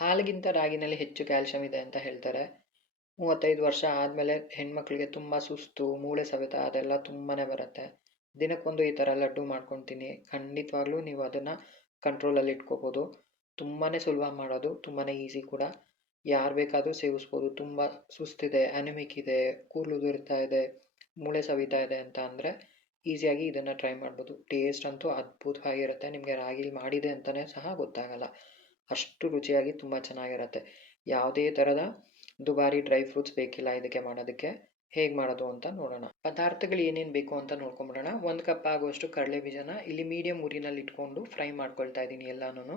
ಹಾಲಿಗಿಂತ ರಾಗಿನಲ್ಲಿ ಹೆಚ್ಚು ಕ್ಯಾಲ್ಶಿಯಂ ಇದೆ ಅಂತ ಹೇಳ್ತಾರೆ. 35 ವರ್ಷ ಆದಮೇಲೆ ಹೆಣ್ಮಕ್ಳಿಗೆ ತುಂಬ ಸುಸ್ತು, ಮೂಳೆ ಸವೆತ ಅದೆಲ್ಲ ತುಂಬಾ ಬರುತ್ತೆ. ದಿನಕ್ಕೊಂದು ಈ ಥರ ಲಡ್ಡು ಮಾಡ್ಕೊತೀನಿ. ಖಂಡಿತವಾಗ್ಲೂ ನೀವು ಅದನ್ನು ಕಂಟ್ರೋಲಲ್ಲಿ ಇಟ್ಕೋಬೋದು. ತುಂಬಾ ಸುಲಭ ಮಾಡೋದು, ತುಂಬಾ ಈಸಿ ಕೂಡ. ಯಾರು ಬೇಕಾದರೂ ಸೇವಿಸ್ಬೋದು. ತುಂಬ ಸುಸ್ತಿದೆ, ಅನಿಮಿಕ್ ಇದೆ, ಕೂದಲು ಉದುರ್ತಾ ಇದೆ, ಮೂಳೆ ಸವಿತಾ ಇದೆ ಅಂತ ಅಂದರೆ ಈಸಿಯಾಗಿ ಇದನ್ನು ಟ್ರೈ ಮಾಡ್ಬೋದು. ಟೇಸ್ಟ್ ಅಂತೂ ಅದ್ಭುತವಾಗಿರುತ್ತೆ. ನಿಮಗೆ ರಾಗಿಲಿ ಮಾಡಿದೆ ಅಂತಲೇ ಸಹ ಗೊತ್ತಾಗಲ್ಲ. ಅಷ್ಟು ರುಚಿಯಾಗಿ ತುಂಬ ಚೆನ್ನಾಗಿರುತ್ತೆ. ಯಾವುದೇ ಥರದ ದುಬಾರಿ ಡ್ರೈ ಫ್ರೂಟ್ಸ್ ಬೇಕಿಲ್ಲ ಇದಕ್ಕೆ ಮಾಡೋದಕ್ಕೆ. ಹೇಗೆ ಮಾಡೋದು ಅಂತ ನೋಡೋಣ. ಪದಾರ್ಥಗಳು ಏನೇನು ಬೇಕು ಅಂತ ನೋಡ್ಕೊಂಬಿಡೋಣ. 1 ಕಪ್ ಆಗುವಷ್ಟು ಕಡಲೆ ಬೀಜನ ಇಲ್ಲಿ ಮೀಡಿಯಮ್ ಉರಿನಲ್ಲಿ ಇಟ್ಕೊಂಡು ಫ್ರೈ ಮಾಡ್ಕೊಳ್ತಾ ಇದ್ದೀನಿ. ಎಲ್ಲನೂ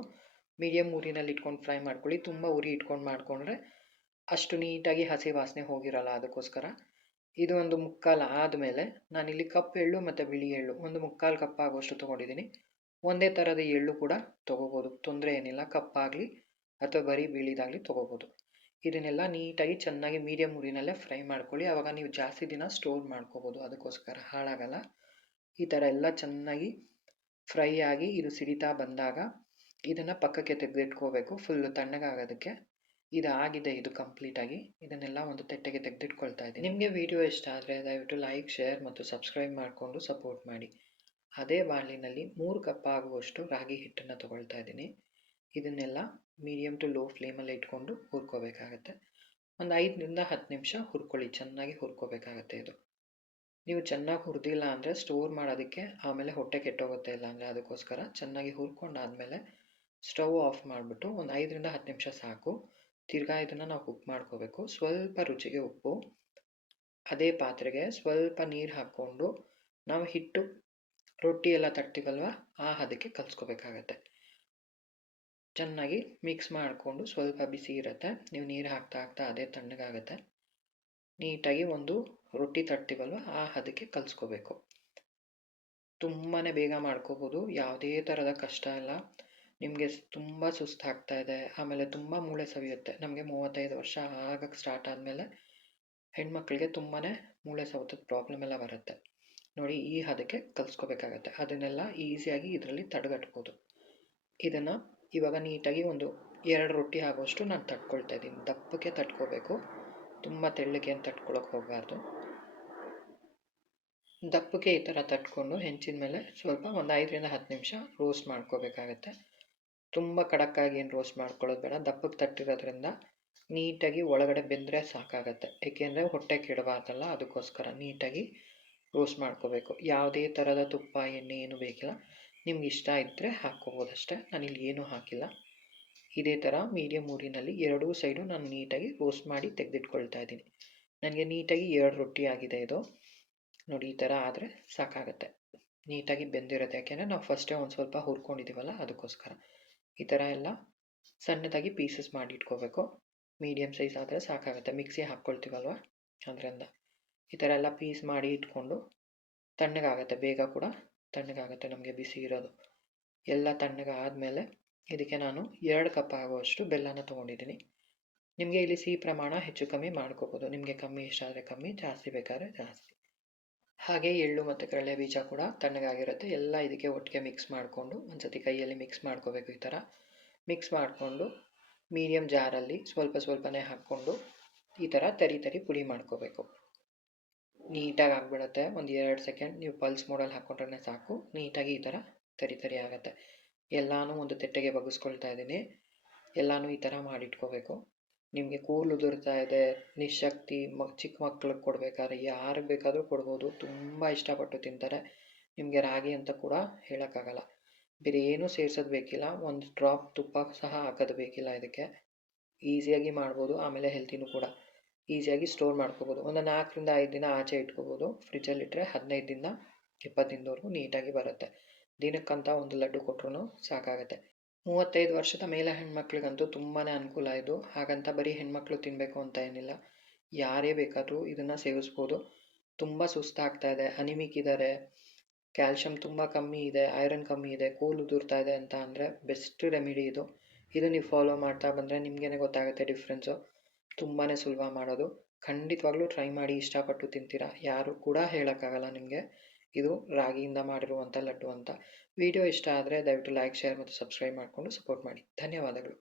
ಮೀಡಿಯಮ್ ಉರಿನಲ್ಲಿ ಇಟ್ಕೊಂಡು ಫ್ರೈ ಮಾಡ್ಕೊಳ್ಳಿ. ತುಂಬ ಉರಿ ಇಟ್ಕೊಂಡು ಮಾಡಿಕೊಂಡ್ರೆ ಅಷ್ಟು ನೀಟಾಗಿ ಹಸಿ ವಾಸನೆ ಹೋಗಿರಲ್ಲ. ಅದಕ್ಕೋಸ್ಕರ ಇದು ಒಂದು ಮುಕ್ಕಾಲು ಆದಮೇಲೆ ನಾನಿಲ್ಲಿ ಕಪ್ಪು ಎಳ್ಳು ಮತ್ತು ಬಿಳಿ ಎಳ್ಳು ಒಂದು ಮುಕ್ಕಾಲು ಕಪ್ ಆಗುವಷ್ಟು ತೊಗೊಂಡಿದ್ದೀನಿ. ಒಂದೇ ಥರದ ಎಳ್ಳು ಕೂಡ ತೊಗೋಬೋದು, ತೊಂದರೆ ಏನಿಲ್ಲ. ಕಪ್ಪಾಗಲಿ ಅಥವಾ ಬರೀ ಬಿಳಿದಾಗಲಿ ತೊಗೋಬೋದು. ಇದನ್ನೆಲ್ಲ ನೀಟಾಗಿ ಚೆನ್ನಾಗಿ ಮೀಡಿಯಮ್ ಉರಿನಲ್ಲೇ ಫ್ರೈ ಮಾಡ್ಕೊಳ್ಳಿ. ಆವಾಗ ನೀವು ಜಾಸ್ತಿ ದಿನ ಸ್ಟೋರ್ ಮಾಡ್ಕೋಬೋದು, ಅದಕ್ಕೋಸ್ಕರ ಹಾಳಾಗಲ್ಲ. ಈ ಥರ ಎಲ್ಲ ಚೆನ್ನಾಗಿ ಫ್ರೈ ಆಗಿ ಇದು ಸಿಡಿತಾ ಬಂದಾಗ ಇದನ್ನು ಪಕ್ಕಕ್ಕೆ ತೆಗೆದಿಟ್ಕೋಬೇಕು, ಫುಲ್ಲು ತಣ್ಣಗಾಗೋದಕ್ಕೆ. ಇದಾಗಿದೆ, ಇದು ಕಂಪ್ಲೀಟಾಗಿ. ಇದನ್ನೆಲ್ಲ ಒಂದು ತಟ್ಟೆಗೆ ತೆಗೆದಿಟ್ಕೊಳ್ತಾ ಇದ್ದೀನಿ. ನಿಮಗೆ ವಿಡಿಯೋ ಇಷ್ಟ ಆದರೆ ದಯವಿಟ್ಟು ಲೈಕ್, ಶೇರ್ ಮತ್ತು ಸಬ್ಸ್ಕ್ರೈಬ್ ಮಾಡಿಕೊಂಡು ಸಪೋರ್ಟ್ ಮಾಡಿ. ಅದೇ ಬಾಣಲಿನಲ್ಲಿ 3 ಕಪ್ ಆಗುವಷ್ಟು ರಾಗಿ ಹಿಟ್ಟನ್ನು ತೊಗೊಳ್ತಾ ಇದ್ದೀನಿ. ಇದನ್ನೆಲ್ಲ ಮೀಡಿಯಮ್ ಟು ಲೋ ಫ್ಲೇಮಲ್ಲಿ ಇಟ್ಕೊಂಡು ಹುರ್ಕೋಬೇಕಾಗತ್ತೆ. ಒಂದು 5ರಿಂದ 10 ನಿಮಿಷ ಹುರ್ಕೊಳ್ಳಿ, ಚೆನ್ನಾಗಿ ಹುರ್ಕೋಬೇಕಾಗತ್ತೆ. ಇದು ನೀವು ಚೆನ್ನಾಗಿ ಹುರಿದಿಲ್ಲ ಅಂದರೆ ಸ್ಟೋರ್ ಮಾಡೋದಕ್ಕೆ ಆಮೇಲೆ ಹೊಟ್ಟೆ ಕೆಟ್ಟೋಗುತ್ತೆ, ಇಲ್ಲ ಅಂದರೆ. ಅದಕ್ಕೋಸ್ಕರ ಚೆನ್ನಾಗಿ ಹುರ್ಕೊಂಡಾದಮೇಲೆ ಸ್ಟವ್ ಆಫ್ ಮಾಡಿಬಿಟ್ಟು ಒಂದು 5ರಿಂದ 10 ನಿಮಿಷ ಸಾಕು. ತಿರ್ಗಾ ಇದನ್ನು ನಾವು ಕುಕ್ ಮಾಡ್ಕೋಬೇಕು. ಸ್ವಲ್ಪ ರುಚಿಗೆ ಉಪ್ಪು, ಅದೇ ಪಾತ್ರೆಗೆ ಸ್ವಲ್ಪ ನೀರು ಹಾಕ್ಕೊಂಡು ನಾವು ಹಿಟ್ಟು ರೊಟ್ಟಿ ಎಲ್ಲ ತಟ್ತೀವಲ್ವ ಆ ಹದಕ್ಕೆ ಕಲಿಸ್ಕೋಬೇಕಾಗತ್ತೆ. ಚೆನ್ನಾಗಿ ಮಿಕ್ಸ್ ಮಾಡಿಕೊಂಡು, ಸ್ವಲ್ಪ ಬಿಸಿ ಇರುತ್ತೆ, ನೀವು ನೀರು ಹಾಕ್ತಾ ಅದೇ ತಣ್ಣಗಾಗುತ್ತೆ. ನೀಟಾಗಿ ಒಂದು ರೊಟ್ಟಿ ತಟ್ತೀವಲ್ವ ಆ ಹದಕ್ಕೆ ಕಲಿಸ್ಕೋಬೇಕು. ತುಂಬಾ ಬೇಗ ಮಾಡ್ಕೋಬೋದು, ಯಾವುದೇ ಥರದ ಕಷ್ಟ ಇಲ್ಲ. ನಿಮಗೆ ತುಂಬ ಸುಸ್ತಾಗ್ತಾ ಇದೆ, ಆಮೇಲೆ ತುಂಬ ಮೂಳೆ ಸವಿಯುತ್ತೆ. ನಮಗೆ 35 ವರ್ಷ ಆಗಕ್ಕೆ ಸ್ಟಾರ್ಟ್ ಆದಮೇಲೆ ಹೆಣ್ಮಕ್ಳಿಗೆ ತುಂಬಾ ಮೂಳೆ ಸವೆತದ ಪ್ರಾಬ್ಲಮ್ ಎಲ್ಲ ಬರುತ್ತೆ. ನೋಡಿ, ಈ ಹದಕ್ಕೆ ಕಲಿಸ್ಕೋಬೇಕಾಗತ್ತೆ. ಅದನ್ನೆಲ್ಲ ಈಸಿಯಾಗಿ ಇದರಲ್ಲಿ ತಡೆಗಟ್ಬೋದು. ಇದನ್ನು ಇವಾಗ ನೀಟಾಗಿ ಒಂದು 2 ರೊಟ್ಟಿ ಆಗುವಷ್ಟು ನಾನು ತಟ್ಕೊಳ್ತಾ ಇದ್ದೀನಿ. ದಪ್ಪಕ್ಕೆ ತಟ್ಕೋಬೇಕು, ತುಂಬ ತೆಳ್ಳಗೆ ಅಂತ ತಟ್ಕೊಳಕ್ಕೆ ಹೋಗಬಾರ್ದು. ದಪ್ಪಕ್ಕೆ ಈ ಥರ ತಟ್ಕೊಂಡು ಹೆಂಚಿನ ಮೇಲೆ ಸ್ವಲ್ಪ ಒಂದು 5ರಿಂದ 10 ನಿಮಿಷ ರೋಸ್ಟ್ ಮಾಡ್ಕೋಬೇಕಾಗತ್ತೆ. ತುಂಬ ಖಡಕ್ಕಾಗಿ ಏನು ರೋಸ್ಟ್ ಮಾಡ್ಕೊಳ್ಳೋದು ಬೇಡ. ದಪ್ಪಕ್ಕೆ ತಟ್ಟಿರೋದ್ರಿಂದ ನೀಟಾಗಿ ಒಳಗಡೆ ಬೆಂದರೆ ಸಾಕಾಗತ್ತೆ. ಏಕೆಂದರೆ ಹೊಟ್ಟೆ ಕೆಡಬಾರ್ದಲ್ಲ, ಅದಕ್ಕೋಸ್ಕರ ನೀಟಾಗಿ ರೋಸ್ಟ್ ಮಾಡ್ಕೋಬೇಕು. ಯಾವುದೇ ಥರದ ತುಪ್ಪ, ಎಣ್ಣೆ ಏನೂ ಬೇಕಿಲ್ಲ. ನಿಮ್ಗೆ ಇಷ್ಟ ಇದ್ದರೆ ಹಾಕ್ಕೋಬೋದಷ್ಟೇ. ನಾನಿಲ್ಲಿ ಏನೂ ಹಾಕಿಲ್ಲ. ಇದೇ ಥರ ಮೀಡಿಯಮ್ ಊರಿನಲ್ಲಿ ಎರಡೂ ಸೈಡು ನಾನು ನೀಟಾಗಿ ರೋಸ್ಟ್ ಮಾಡಿ ತೆಗೆದಿಟ್ಕೊಳ್ತಾ ಇದ್ದೀನಿ. ನನಗೆ ನೀಟಾಗಿ 2 ರೊಟ್ಟಿ ಆಗಿದೆ ಇದು. ನೋಡಿ, ಈ ಥರ ಆದರೆ ಸಾಕಾಗತ್ತೆ. ನೀಟಾಗಿ ಬೆಂದಿರುತ್ತೆ, ಯಾಕೆಂದರೆ ನಾವು ಫಸ್ಟೇ ಒಂದು ಸ್ವಲ್ಪ ಹುರ್ಕೊಂಡಿದ್ದೀವಲ್ಲ, ಅದಕ್ಕೋಸ್ಕರ. ಈ ಥರ ಎಲ್ಲ ಸಣ್ಣದಾಗಿ ಪೀಸಸ್ ಮಾಡಿ ಇಟ್ಕೋಬೇಕು. ಮೀಡಿಯಮ್ ಸೈಜ್ ಆದರೆ ಸಾಕಾಗುತ್ತೆ, ಮಿಕ್ಸಿ ಹಾಕ್ಕೊಳ್ತೀವಲ್ವ ಅದರಿಂದ. ಈ ಥರ ಎಲ್ಲ ಪೀಸ್ ಮಾಡಿ ಇಟ್ಕೊಂಡು ತಣ್ಣಗಾಗುತ್ತೆ, ಬೇಗ ಕೂಡ ತಣ್ಣಗಾಗುತ್ತೆ. ನಮಗೆ ಬಿಸಿ ಇರೋದು ಎಲ್ಲ ತಣ್ಣಗಾದಮೇಲೆ ಇದಕ್ಕೆ ನಾನು 2 ಕಪ್ ಆಗುವಷ್ಟು ಬೆಲ್ಲನ ತೊಗೊಂಡಿದ್ದೀನಿ. ನಿಮಗೆ ಇಲ್ಲಿ ಸಿಹಿ ಪ್ರಮಾಣ ಹೆಚ್ಚು ಕಮ್ಮಿ ಮಾಡ್ಕೋಬೋದು. ನಿಮಗೆ ಕಮ್ಮಿ ಇಷ್ಟ ಆದರೆ ಕಮ್ಮಿ, ಜಾಸ್ತಿ ಬೇಕಾದರೆ ಜಾಸ್ತಿ. ಹಾಗೆ ಎಳ್ಳು ಮತ್ತು ಕಡಲೆ ಬೀಜ ಕೂಡ ತಣ್ಣಗಾಗಿರುತ್ತೆ. ಎಲ್ಲ ಇದಕ್ಕೆ ಒಟ್ಟಿಗೆ ಮಿಕ್ಸ್ ಮಾಡಿಕೊಂಡು ಒಂದು ಸತಿ ಕೈಯಲ್ಲಿ ಮಿಕ್ಸ್ ಮಾಡ್ಕೋಬೇಕು. ಈ ಥರ ಮಿಕ್ಸ್ ಮಾಡಿಕೊಂಡು ಮೀಡಿಯಮ್ ಜಾರಲ್ಲಿ ಸ್ವಲ್ಪ ಸ್ವಲ್ಪನೇ ಹಾಕ್ಕೊಂಡು ಈ ಥರ ತರಿ ಪುಡಿ ಮಾಡ್ಕೋಬೇಕು. ನೀಟಾಗಿ ಆಗಿಬಿಡುತ್ತೆ. ಒಂದು 2 ಸೆಕೆಂಡ್ ನೀವು ಪಲ್ಸ್ ಮೋಡಲ್ಲಿ ಹಾಕ್ಕೊಂಡ್ರೆ ಸಾಕು, ನೀಟಾಗಿ ಈ ಥರ ತರಿ ಆಗುತ್ತೆ. ಎಲ್ಲನೂ ಒಂದು ತಟ್ಟೆಗೆ ಬಗ್ಗಿಸ್ಕೊಳ್ತಾ ಇದ್ದೀನಿ. ಎಲ್ಲನೂ ಈ ಥರ ಮಾಡಿಟ್ಕೋಬೇಕು. ನಿಮಗೆ ಕೂದಲು ಉದುರ್ತಾ ಇದೆ, ನಿಶಕ್ತಿ, ಚಿಕ್ಕ ಮಕ್ಳಿಗೆ ಕೊಡಬೇಕಾದ್ರೆ ಯಾರಿಗೆ ಬೇಕಾದರೂ ಕೊಡ್ಬೋದು. ತುಂಬ ಇಷ್ಟಪಟ್ಟು ತಿಂತಾರೆ. ನಿಮಗೆ ರಾಗಿ ಅಂತ ಕೂಡ ಹೇಳೋಕ್ಕಾಗಲ್ಲ. ಬೇರೆ ಏನೂ ಸೇರ್ಸೋದು ಬೇಕಿಲ್ಲ, ಒಂದು ಡ್ರಾಪ್ ತುಪ್ಪ ಸಹ ಹಾಕೋದು ಬೇಕಿಲ್ಲ. ಇದಕ್ಕೆ ಈಸಿಯಾಗಿ ಮಾಡ್ಬೋದು. ಆಮೇಲೆ ಹೆಲ್ತಿನೂ ಕೂಡ. ಈಸಿಯಾಗಿ ಸ್ಟೋರ್ ಮಾಡ್ಕೋಬೋದು. ಒಂದು 4ರಿಂದ 5 ದಿನ ಆಚೆ ಇಟ್ಕೋಬೋದು. ಫ್ರಿಜ್ಜಲ್ಲಿಟ್ಟರೆ 15ದಿಂದ 20 ದಿನದವರೆಗೂ ನೀಟಾಗಿ ಬರುತ್ತೆ. ದಿನಕ್ಕಂತ ಒಂದು ಲಡ್ಡು ಕೊಟ್ಟರು ಸಾಕಾಗುತ್ತೆ. 35 ವರ್ಷದ ಮೇಲೆ ಹೆಣ್ಮಕ್ಳಿಗಂತೂ ತುಂಬಾ ಅನುಕೂಲ ಇದು. ಹಾಗಂತ ಬರೀ ಹೆಣ್ಮಕ್ಳು ತಿನ್ನಬೇಕು ಅಂತ ಏನಿಲ್ಲ, ಯಾರೇ ಬೇಕಾದರೂ ಇದನ್ನು ಸೇವಿಸ್ಬೋದು. ತುಂಬ ಸುಸ್ತಾಗ್ತಾ ಇದೆ, ಅನಿಮಿಕ್ ಇದ್ದಾರೆ, ಕ್ಯಾಲ್ಶಿಯಂ ತುಂಬ ಕಮ್ಮಿ ಇದೆ, ಐರನ್ ಕಮ್ಮಿ ಇದೆ, ಕೂದಲು ಉದುರ್ತಾ ಇದೆ ಅಂತ ಅಂದರೆ ಬೆಸ್ಟ್ ರೆಮಿಡಿ ಇದು. ಇದು ನೀವು ಫಾಲೋ ಮಾಡ್ತಾ ಬಂದರೆ ನಿಮಗೇ ಗೊತ್ತಾಗುತ್ತೆ ಡಿಫ್ರೆನ್ಸು. ತುಂಬಾ ಸುಲಭ ಮಾಡೋದು. ಖಂಡಿತವಾಗ್ಲೂ ಟ್ರೈ ಮಾಡಿ, ಇಷ್ಟಪಟ್ಟು ತಿಂತೀರಾ. ಯಾರು ಕೂಡ ಹೇಳೋಕ್ಕಾಗಲ್ಲ ನಿಮಗೆ ಇದು ರಾಗಿಯಿಂದ ಮಾಡಿರುವಂಥ ಲಡ್ಡು ಅಂತ. ವಿಡಿಯೋ ಇಷ್ಟ ಆದರೆ ದಯವಿಟ್ಟು ಲೈಕ್, ಶೇರ್ ಮತ್ತು ಸಬ್ಸ್ಕ್ರೈಬ್ ಮಾಡಿಕೊಂಡು ಸಪೋರ್ಟ್ ಮಾಡಿ. ಧನ್ಯವಾದಗಳು.